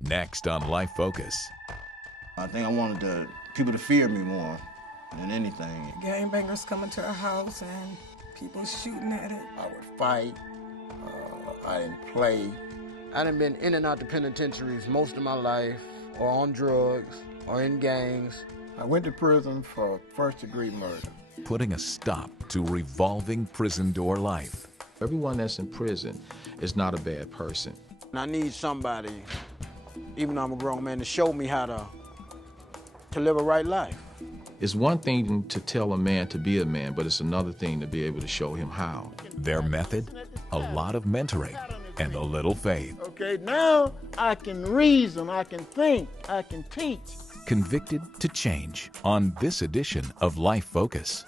Next on Life Focus. I think I wanted people to fear me more than anything. Gangbangers coming to our house and people shooting at it. I would fight. I didn't play. I done been in and out the penitentiaries most of my life, or on drugs, or in gangs. I went to prison for first-degree murder. Putting a stop to revolving prison door life. Everyone that's in prison is not a bad person. And I need somebody, even though I'm a grown man, to show me how to live a right life. It's one thing to tell a man to be a man, but it's another thing to be able to show him how. Their method? A lot of mentoring and a little faith. Okay, now I can reason, I can think, I can teach. Convicted to change on this edition of Life Focus.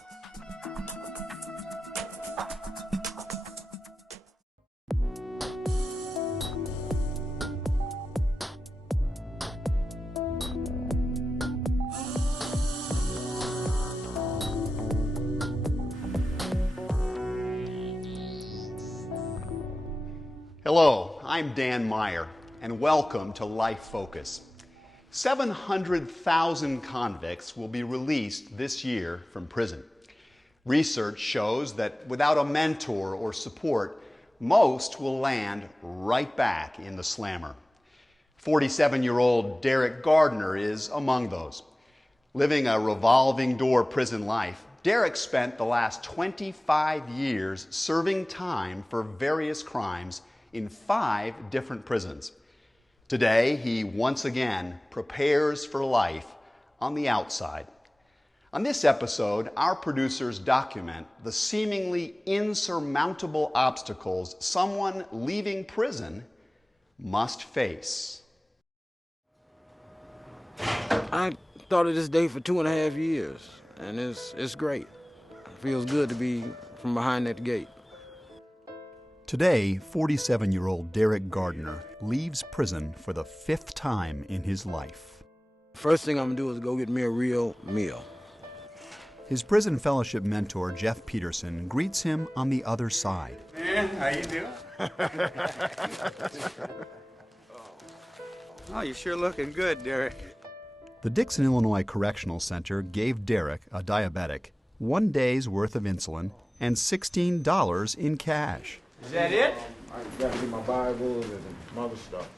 Hello, I'm Dan Meyer, and welcome to Life Focus. 700,000 convicts will be released this year from prison. Research shows that without a mentor or support, most will land right back in the slammer. 47-year-old Derrick Gardner is among those. Living a revolving door prison life, Derrick spent the last 25 years serving time for various crimes in 5 different prisons. Today, he once again prepares for life on the outside. On this episode, our producers document the seemingly insurmountable obstacles someone leaving prison must face. I thought of this day for 2.5 years, and it's great. It feels good to be from behind that gate. Today, 47-year-old Derrick Gardner leaves prison for the 5th time in his life. First thing I'm gonna do is go get me a real meal. His prison fellowship mentor, Jeff Peterson, greets him on the other side. Man, how you doing? Oh, you're sure looking good, Derrick. The Dixon, Illinois Correctional Center gave Derrick, a diabetic, 1 day's worth of insulin and $16 in cash. Is that it? I got to get my Bibles and some other stuff.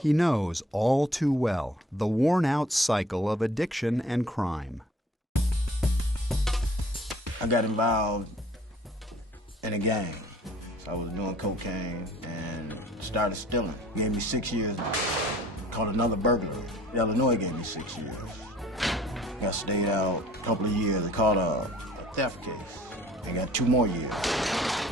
He knows all too well the worn-out cycle of addiction and crime. I got involved in a gang. So I was doing cocaine and started stealing. Gave me 6 years. Caught another burglary. Illinois gave me 6 years. Got stayed out a couple of years and caught a theft case. I got 2 more years.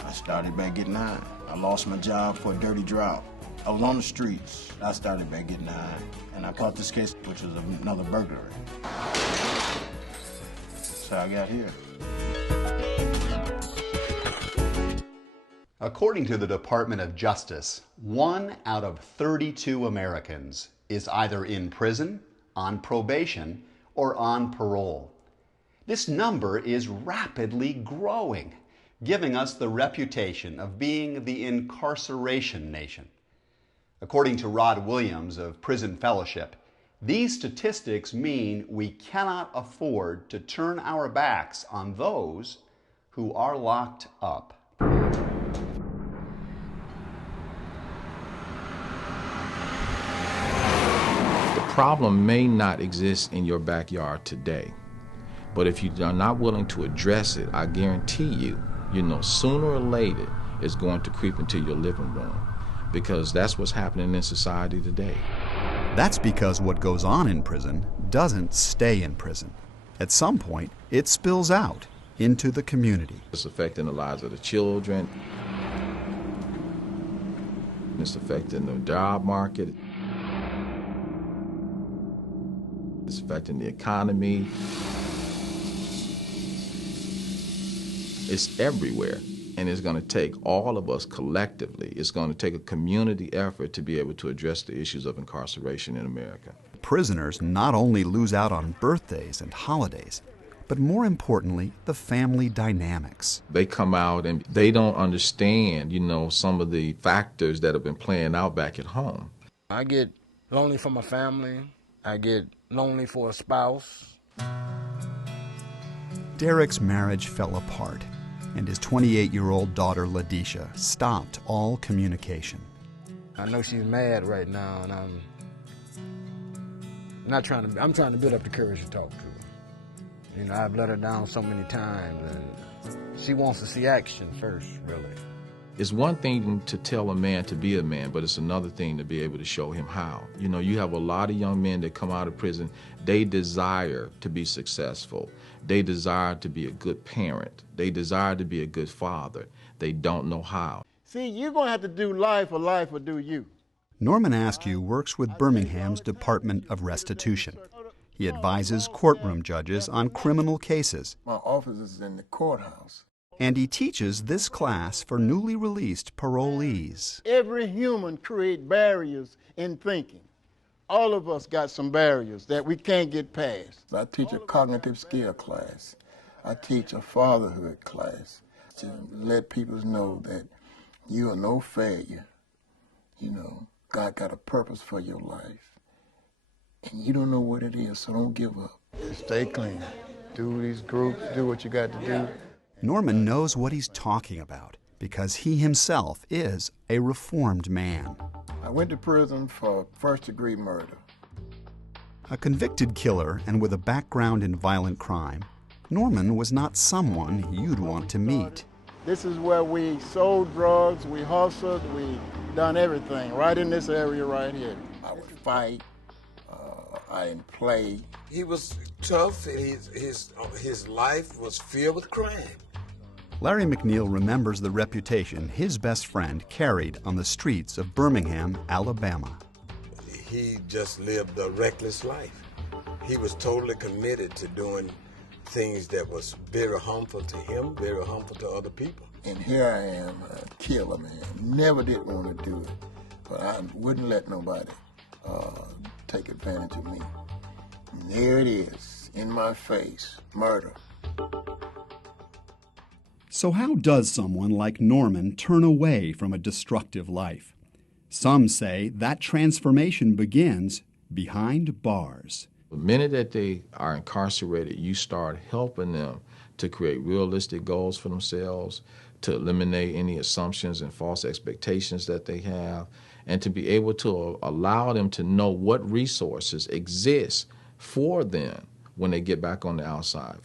I started back getting high. I lost my job for a dirty drought. I was on the streets. I started back getting high. And I caught this case, which was another burglary. So I got here. According to the Department of Justice, 1 out of 32 Americans is either in prison, on probation, or on parole. This number is rapidly growing, giving us the reputation of being the incarceration nation. According to Rod Williams of Prison Fellowship, these statistics mean we cannot afford to turn our backs on those who are locked up. The problem may not exist in your backyard today, but if you are not willing to address it, I guarantee you, sooner or later, it's going to creep into your living room, because that's what's happening in society today. That's because what goes on in prison doesn't stay in prison. At some point, it spills out into the community. It's affecting the lives of the children. It's affecting the job market. It's affecting the economy. It's everywhere, and it's going to take all of us collectively. It's going to take a community effort to be able to address the issues of incarceration in America. Prisoners not only lose out on birthdays and holidays, but more importantly, the family dynamics. They come out and they don't understand, some of the factors that have been playing out back at home. I get lonely for my family. I get lonely for a spouse. Derrick's marriage fell apart, and his 28-year-old daughter, Ladisha, stopped all communication. I know she's mad right now, and I'm trying to build up the courage to talk to her. You know, I've let her down so many times, and she wants to see action first, really. It's one thing to tell a man to be a man, but it's another thing to be able to show him how. You know, you have a lot of young men that come out of prison, they desire to be successful. They desire to be a good parent. They desire to be a good father. They don't know how. See, you're going to have to do life or life will do you. Norman Askew works with Birmingham's Department of Restitution. He advises courtroom judges on criminal cases. My office is in the courthouse. And he teaches this class for newly released parolees. Every human creates barriers in thinking. All of us got some barriers that we can't get past. I teach a cognitive skill class. I teach a fatherhood class to let people know that you are no failure. You know, God got a purpose for your life. And you don't know what it is, so don't give up. Stay clean. Do these groups, do what you got to do. Norman knows what he's talking about because he himself is a reformed man. I went to prison for first-degree murder. A convicted killer and with a background in violent crime, Norman was not someone you'd want to meet. This is where we sold drugs, we hustled, we done everything right in this area right here. I would fight. I didn't play. He was tough. His life was filled with crime. Larry McNeil remembers the reputation his best friend carried on the streets of Birmingham, Alabama. He just lived a reckless life. He was totally committed to doing things that was very harmful to him, very harmful to other people. And here I am, a killer, man. Never did want to do it, but I wouldn't let nobody take advantage of me. And there it is, in my face, murder. So how does someone like Norman turn away from a destructive life? Some say that transformation begins behind bars. The minute that they are incarcerated, you start helping them to create realistic goals for themselves, to eliminate any assumptions and false expectations that they have, and to be able to allow them to know what resources exist for them when they get back on the outside.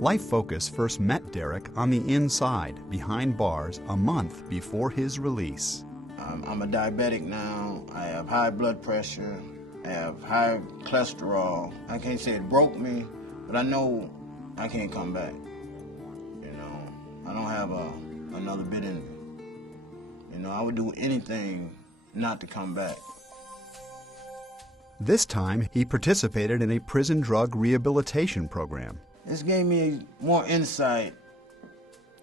Life Focus first met Derrick on the inside, behind bars, a month before his release. I'm a diabetic now. I have high blood pressure. I have high cholesterol. I can't say it broke me, but I know I can't come back. You know, I don't have another bit in me. You know, I would do anything not to come back. This time, he participated in a prison drug rehabilitation program. This gave me more insight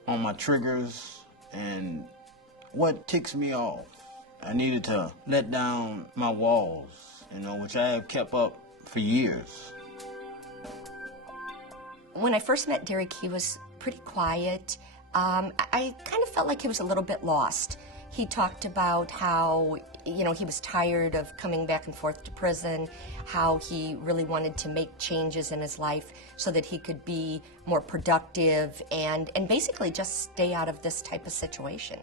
on my triggers and what ticks me off. I needed to let down my walls, you know, which I have kept up for years. When I first met Derrick, he was pretty quiet. I kind of felt like he was a little bit lost. He talked about how, you know, he was tired of coming back and forth to prison, how he really wanted to make changes in his life so that he could be more productive and basically just stay out of this type of situation.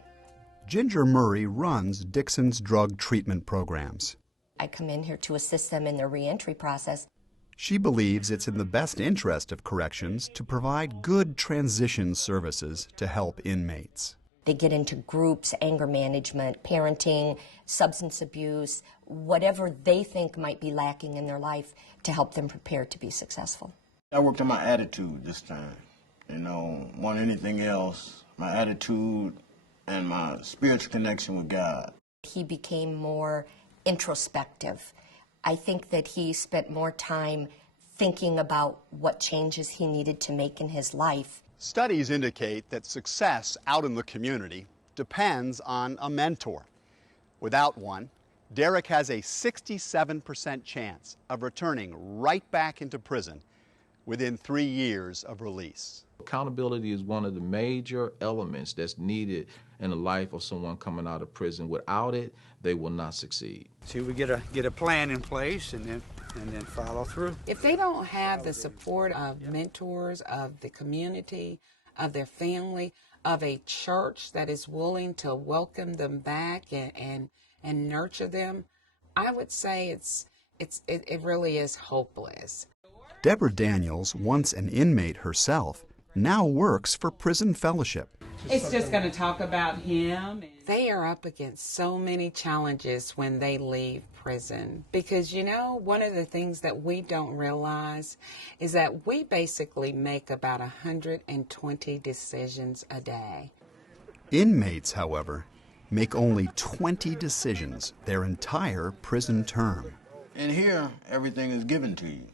Ginger Murray runs Dixon's drug treatment programs. I come in here to assist them in their reentry process. She believes it's in the best interest of corrections to provide good transition services to help inmates. They get into groups, anger management, parenting, substance abuse, whatever they think might be lacking in their life to help them prepare to be successful. I worked on my attitude this time. You know, more than anything else, my attitude and my spiritual connection with God. He became more introspective. I think that he spent more time thinking about what changes he needed to make in his life. Studies indicate that success out in the community depends on a mentor. Without one, Derrick has a 67% chance of returning right back into prison within 3 years of release. Accountability is one of the major elements that's needed in the life of someone coming out of prison. Without it, they will not succeed. See, we get a plan in place and then follow through. If they don't have the support of mentors, of the community, of their family, of a church that is willing to welcome them back and nurture them, I would say it really is hopeless. Deborah Daniels, once an inmate herself, now works for Prison Fellowship. It's just going to talk about him. They are up against so many challenges when they leave prison because, you know, one of the things that we don't realize is that we basically make about 120 decisions a day. Inmates, however, make only 20 decisions their entire prison term. And here, everything is given to you.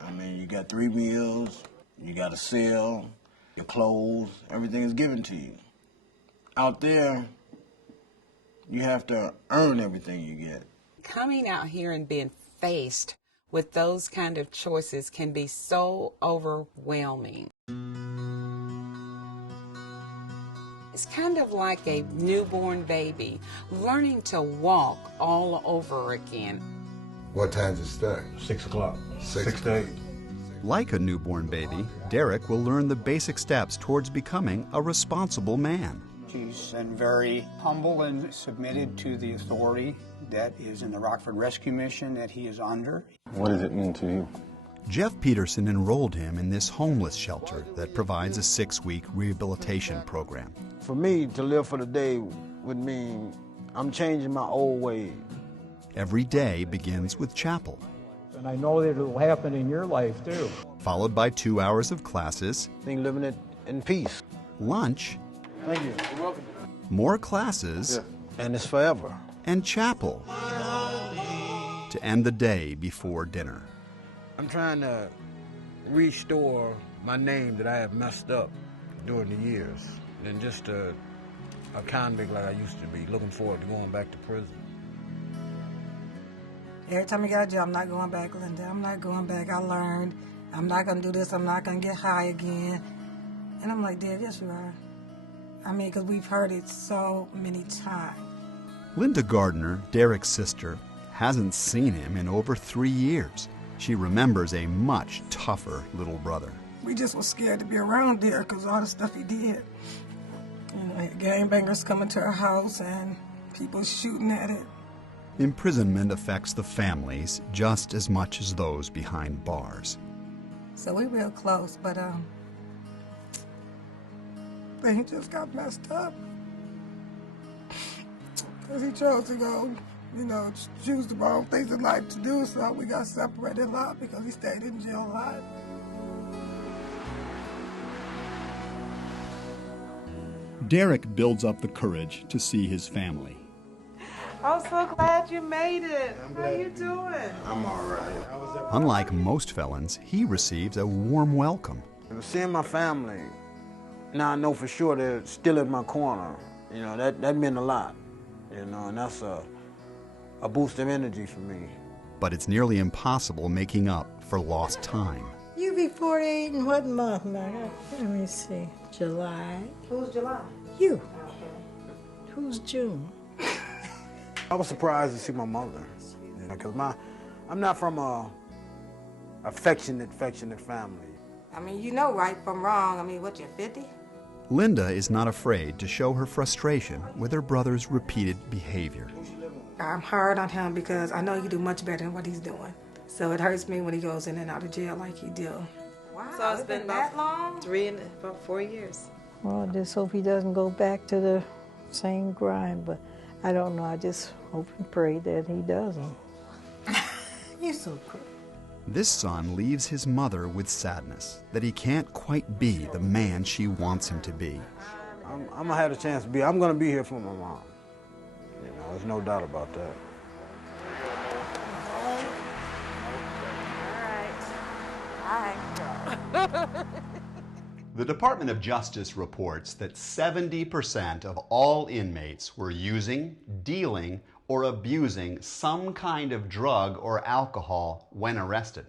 I mean, you got 3 meals, you got a cell, your clothes, everything is given to you. Out there, you have to earn everything you get. Coming out here and being faced with those kind of choices can be so overwhelming. It's kind of like a newborn baby learning to walk all over again. What time does it start? 6 o'clock. 6 to 8. Like a newborn baby, Derrick will learn the basic steps towards becoming a responsible man. He's been very humble and submitted to the authority that is in the Rockford Rescue Mission that he is under. What does it mean to you? Jeff Peterson enrolled him in this homeless shelter that provides a 6-week rehabilitation program. For me, to live for the day would mean I'm changing my old ways. Every day begins with chapel. And I know that it will happen in your life, too. Followed by 2 hours of classes. I think living it in peace. Lunch. Thank you. You're welcome. More classes. Yeah. And it's forever. And chapel. To end the day before dinner. I'm trying to restore my name that I have messed up during the years. And just a convict like I used to be, looking forward to going back to prison. Every time I got a job, I'm not going back, Linda. I'm not going back. I learned. I'm not going to do this. I'm not going to get high again. And I'm like, Dad, yes, you are. I mean, because we've heard it so many times. Linda Gardner, Derrick's sister, hasn't seen him in over 3 years. She remembers a much tougher little brother. We just were scared to be around Derrick because all the stuff he did. You know, gangbangers coming to our house and people shooting at it. Imprisonment affects the families just as much as those behind bars. So we real close, but he just got messed up. Because he chose to go, you know, choose the wrong things in life to do, so we got separated a lot because he stayed in jail a lot. Derrick builds up the courage to see his family. I'm so glad you made it. How you doing? I'm all right. Unlike most felons, he receives a warm welcome. Seeing my family, now I know for sure they're still in my corner. You know, that meant a lot. You know, and that's a boost of energy for me. But it's nearly impossible making up for lost time. You be 48 in what month, Mother? Let me see. July. Who's July? You. Okay. Who's June? I was surprised to see my mother, you know, because I'm not from a affectionate family. I mean, you know right from wrong. I mean, what, you're 50? Linda is not afraid to show her frustration with her brother's repeated behavior. I'm hard on him because I know he can do much better than what he's doing. So it hurts me when he goes in and out of jail like he do. Wow, so it's been that long? About 4 years. Well, I just hope he doesn't go back to the same grind, but I don't know. I just hope and pray that he doesn't. You're so cool. This son leaves his mother with sadness that he can't quite be the man she wants him to be. I'm gonna have a chance to be. I'm gonna be here for my mom. You know, there's no doubt about that. All right. The Department of Justice reports that 70% of all inmates were using, dealing, or abusing some kind of drug or alcohol when arrested.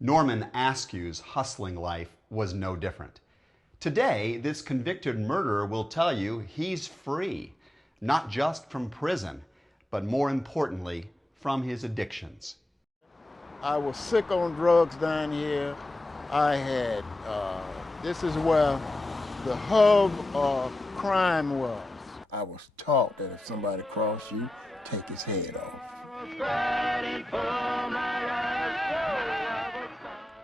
Norman Askew's hustling life was no different. Today, this convicted murderer will tell you he's free, not just from prison, but more importantly, from his addictions. I was sick on drugs down here. I had, this is where the hub of crime was. I was taught that if somebody crossed you, take his head off.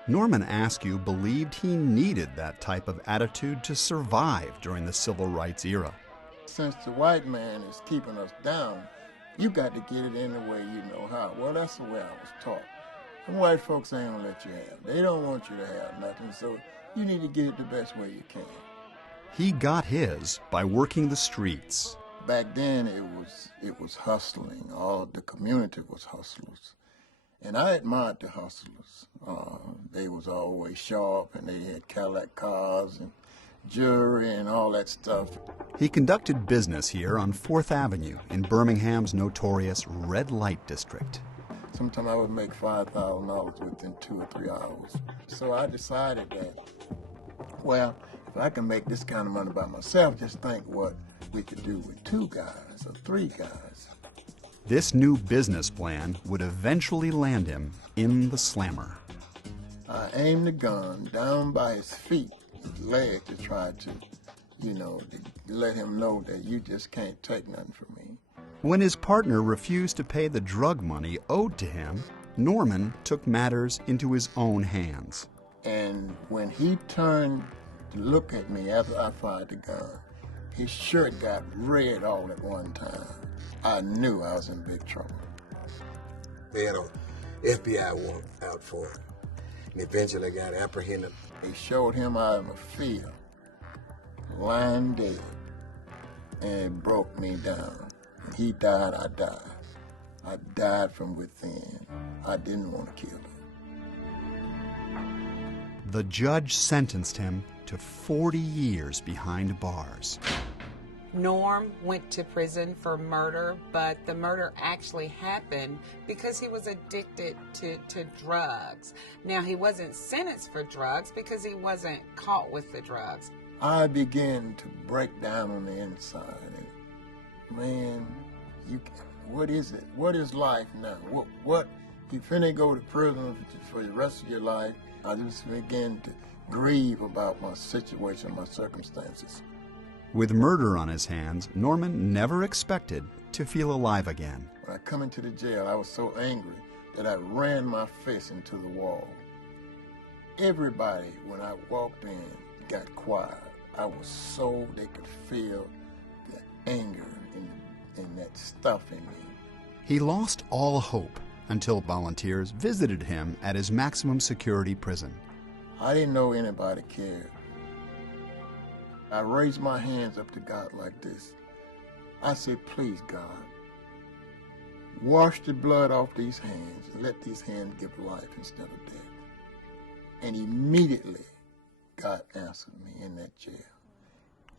Norman Askew believed he needed that type of attitude to survive during the civil rights era. Since the white man is keeping us down, you got to get it any way you know how. Well, that's the way I was taught. And white folks ain't gonna let you have. They don't want you to have nothing, so you need to get it the best way you can. He got his by working the streets. Back then, it was hustling. All of the community was hustlers. And I admired the hustlers. They was always sharp, and they had Cadillac cars and jewelry and all that stuff. He conducted business here on 4th Avenue in Birmingham's notorious red light district. Sometimes I would make $5,000 within 2 or 3 hours. So I decided that, well, if I can make this kind of money by myself, just think what we could do with 2 guys or 3 guys. This new business plan would eventually land him in the slammer. I aimed the gun down by his feet, his leg, to try to, to let him know that you just can't take nothing from me. When his partner refused to pay the drug money owed to him, Norman took matters into his own hands. And when he turned to look at me after I fired the gun, his shirt got red all at one time. I knew I was in big trouble. They had an FBI warrant out for him, and eventually got apprehended. They showed him out in the field, lying dead, and it broke me down. When he died, I died. I died from within. I didn't want to kill him. The judge sentenced him to 40 years behind bars. Norm went to prison for murder, but the murder actually happened because he was addicted to drugs. Now, he wasn't sentenced for drugs because he wasn't caught with the drugs. I began to break down on the inside. And, man, what is it? What is life now? What? You finna go to prison for the rest of your life. I just began to grieve about my situation, my circumstances. With murder on his hands, Norman never expected to feel alive again. When I come into the jail, I was so angry that I ran my fist into the wall. Everybody, when I walked in, got quiet. I was so they could feel the anger and that stuff in me. He lost all hope until volunteers visited him at his maximum security prison. I didn't know anybody cared. I raised my hands up to God like this. I said, please, God, wash the blood off these hands and let these hands give life instead of death. And immediately, God answered me in that jail.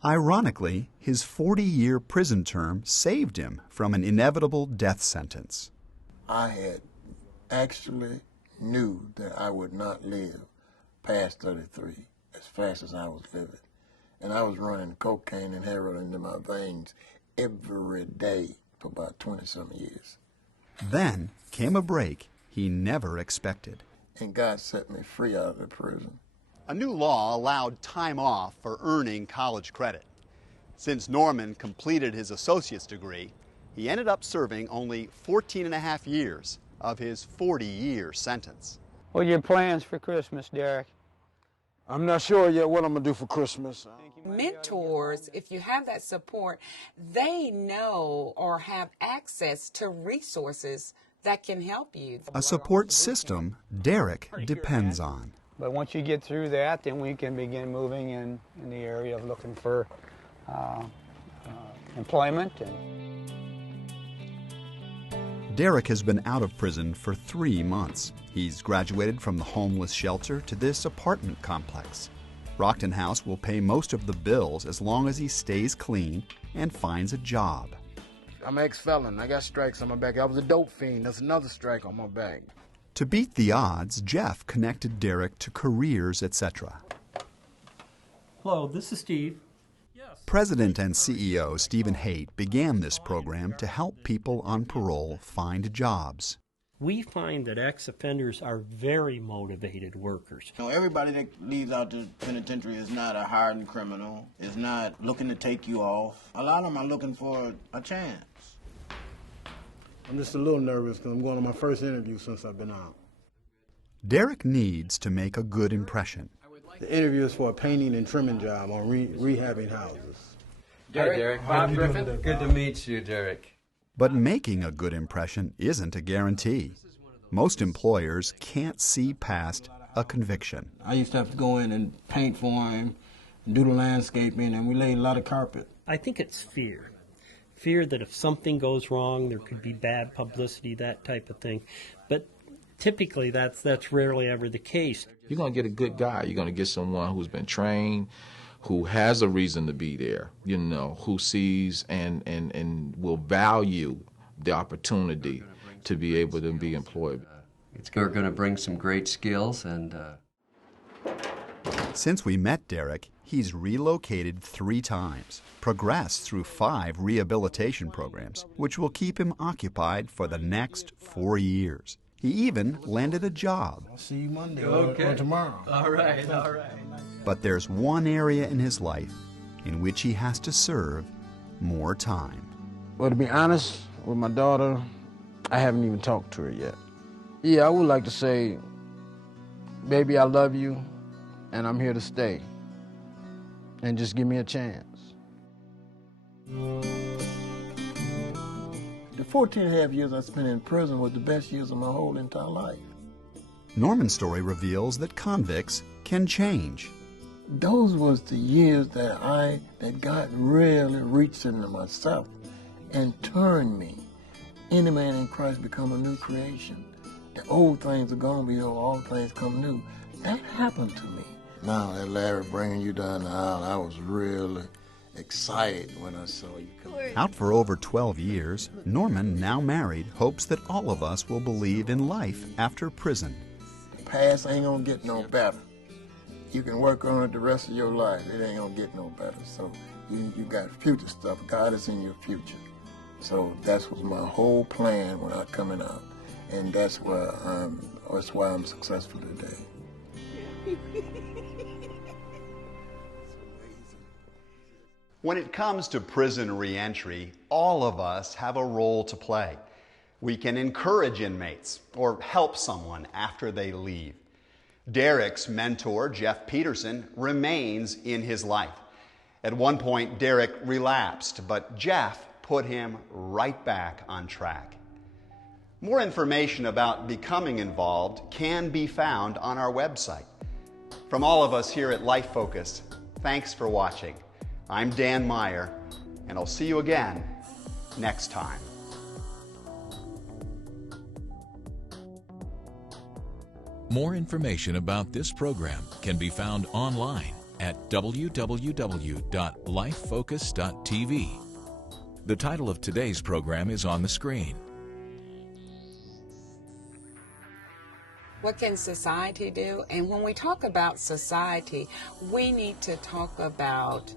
Ironically, his 40-year prison term saved him from an inevitable death sentence. I had actually knew that I would not live past 33 as fast as I was living. And I was running cocaine and heroin into my veins every day for about 20-some years. Then came a break he never expected. And God set me free out of the prison. A new law allowed time off for earning college credit. Since Norman completed his associate's degree, he ended up serving only 14.5 years of his 40-year sentence. What are your plans for Christmas, Derrick? I'm not sure yet what I'm going to do for Christmas. Mentors, if you have that support, they know or have access to resources that can help you. A support system Derrick depends on. But once you get through that, then we can begin moving in the area of looking for employment. Derrick has been out of prison for 3 months. He's graduated from the homeless shelter to this apartment complex. Rockton House will pay most of the bills as long as he stays clean and finds a job. I'm an ex-felon. I got strikes on my back. I was a dope fiend. That's another strike on my back. To beat the odds, Jeff connected Derrick to careers, etc. Hello, this is Steve. President and CEO Stephen Haight began this program to help people on parole find jobs. We find that ex-offenders are very motivated workers. You know, everybody that leaves out the penitentiary is not a hardened criminal, is not looking to take you off. A lot of them are looking for a chance. I'm just a little nervous because I'm going to my first interview since I've been out. Derrick needs to make a good impression. The interview is for a painting and trimming job on rehabbing houses. Hi, Derrick. Bob Griffin. Good to meet you, Derrick. But making a good impression isn't a guarantee. Most employers can't see past a conviction. I used to have to go in and paint for him, and do the landscaping, and we laid a lot of carpet. I think it's fear. Fear that if something goes wrong, there could be bad publicity, that type of thing. But typically, that's rarely ever the case. You're going to get a good guy. You're going to get someone who's been trained, who has a reason to be there, who sees and will value the opportunity to be able to be employed. It's going to bring some great skills. And Since we met Derrick, he's relocated 3 times, progressed through 5 rehabilitation programs, which will keep him occupied for the next 4 years. He even landed a job. I'll see you Monday or tomorrow. All right. But there's one area in his life in which he has to serve more time. Well, to be honest with my daughter, I haven't even talked to her yet. Yeah, I would like to say, baby, I love you, and I'm here to stay. And just give me a chance. The 14 and a half years I spent in prison was the best years of my whole entire life. Norman's story reveals that convicts can change. Those was the years that God really reached into myself and turned me. Any man in Christ become a new creation. The old things are gone, behold, all things come new. That happened to me. Now that Larry bringing you down the aisle, I was really excited when I saw you come. Out for over 12 years, Norman, now married, hopes that all of us will believe in life after prison. Past ain't gonna get no better. You can work on it the rest of your life. It ain't gonna get no better. So you got future stuff. God is in your future. So that was my whole plan when I coming out, and that's why I'm successful today. When it comes to prison reentry, all of us have a role to play. We can encourage inmates or help someone after they leave. Derrick's mentor, Jeff Peterson, remains in his life. At one point, Derrick relapsed, but Jeff put him right back on track. More information about becoming involved can be found on our website. From all of us here at Life Focus, thanks for watching. I'm Dan Meyer, and I'll see you again next time. More information about this program can be found online at www.lifefocus.tv. The title of today's program is on the screen. What can society do? And when we talk about society, we need to talk about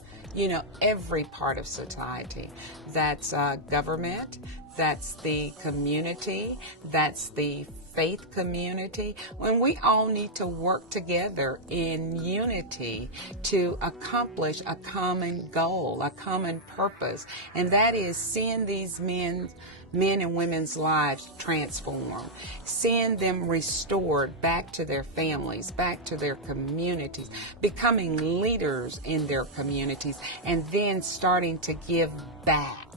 every part of society. That's government, that's the community, that's the faith community, when we all need to work together in unity to accomplish a common goal, a common purpose, and that is seeing these men and women's lives transform, seeing them restored back to their families, back to their communities, becoming leaders in their communities, and then starting to give back.